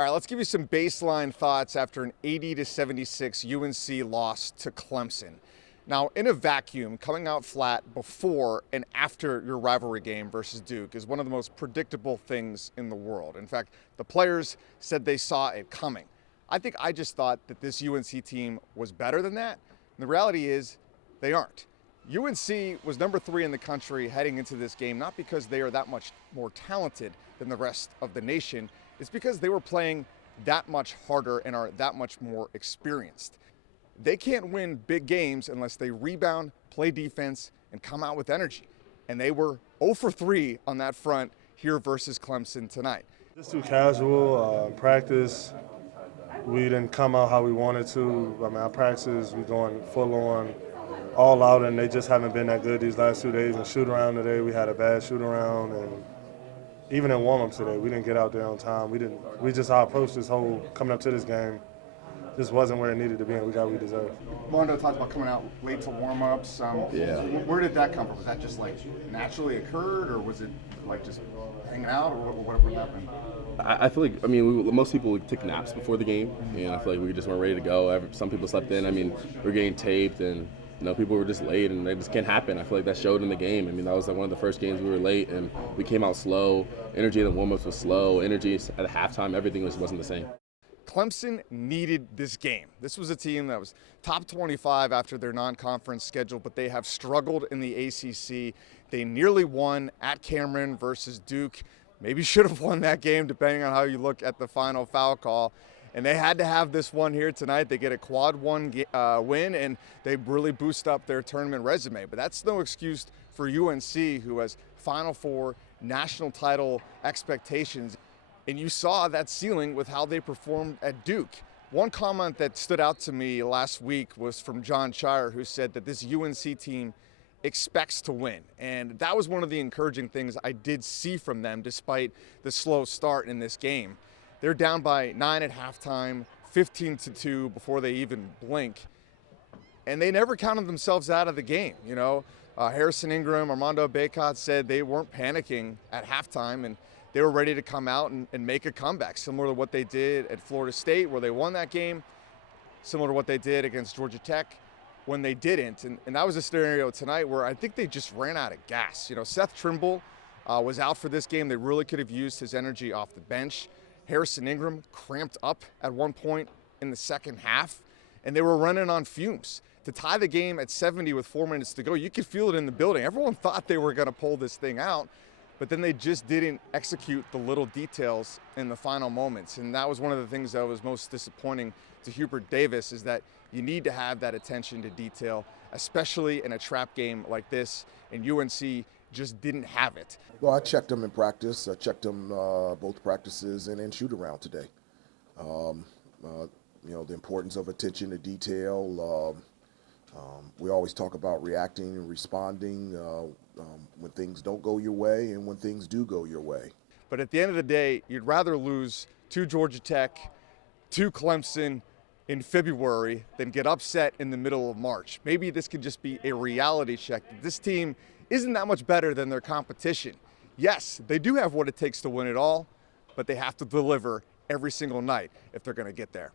All right, let's give you some baseline thoughts after an 80-76 UNC loss to Clemson. Now, in a vacuum, coming out flat before and after your rivalry game versus Duke is one of the most predictable things in the world. In fact, the players said they saw it coming. I just thought that this UNC team was better than that. And the reality is they aren't. UNC was number 3 in the country heading into this game, not because they are that much more talented than the rest of the nation. It's because they were playing that much harder and are that much more experienced. They can't win big games unless they rebound, play defense, and come out with energy. And they were 0 for 3 on that front here versus Clemson tonight. Just too casual. Practice, we didn't come out how we wanted to. I mean, our practices, we going full on, all out, and they just haven't been that good these last 2 days. And shoot around today, we had a bad shoot around, and even in warm-ups today, we didn't get out there on time. Our approach this whole coming up to this game just wasn't where it needed to be, and we got what we deserved. Mondo talked about coming out late to warm-ups. Where did that come from? Was that just like naturally occurred, or was it like just hanging out, or what happened? I feel like, most people would take naps before the game, and I feel like we just weren't ready to go. Some people slept in. We're getting taped, and people were just late, and that just can't happen. I feel like that showed in the game. That was like one of the first games we were late, and we came out slow. Energy in the warm-ups was slow. Energy at halftime, everything wasn't the same. Clemson needed this game. This was a team that was top 25 after their non-conference schedule, but they have struggled in the ACC. They nearly won at Cameron versus Duke. Maybe should have won that game depending on how you look at the final foul call. And they had to have this one here tonight. They get a quad one win, and they really boost up their tournament resume. But that's no excuse for UNC, who has Final Four national title expectations. And you saw that ceiling with how they performed at Duke. One comment that stood out to me last week was from John Shire, who said that this UNC team expects to win. And that was one of the encouraging things I did see from them despite the slow start in this game. They're down by 9 at halftime, 15-2 before they even blink. And they never counted themselves out of the game. Harrison Ingram, Armando Bacot said they weren't panicking at halftime, and they were ready to come out and make a comeback, similar to what they did at Florida State, where they won that game, similar to what they did against Georgia Tech when they didn't. And that was a scenario tonight where I think they just ran out of gas. Seth Trimble was out for this game. They really could have used his energy off the bench. Harrison Ingram cramped up at one point in the second half, and they were running on fumes. To tie the game at 70 with 4 minutes to go, you could feel it in the building. Everyone thought they were going to pull this thing out, but then they just didn't execute the little details in the final moments. And that was one of the things that was most disappointing to Hubert Davis, is that you need to have that attention to detail, especially in a trap game like this, and UNC just didn't have it. Well, I checked them in practice. I checked them both practices and in shoot around today. The importance of attention to detail. We always talk about reacting and responding when things don't go your way and when things do go your way. But at the end of the day, you'd rather lose to Georgia Tech, to Clemson in February than get upset in the middle of March. Maybe this could just be a reality check that this team isn't that much better than their competition. Yes, they do have what it takes to win it all, but they have to deliver every single night if they're going to get there.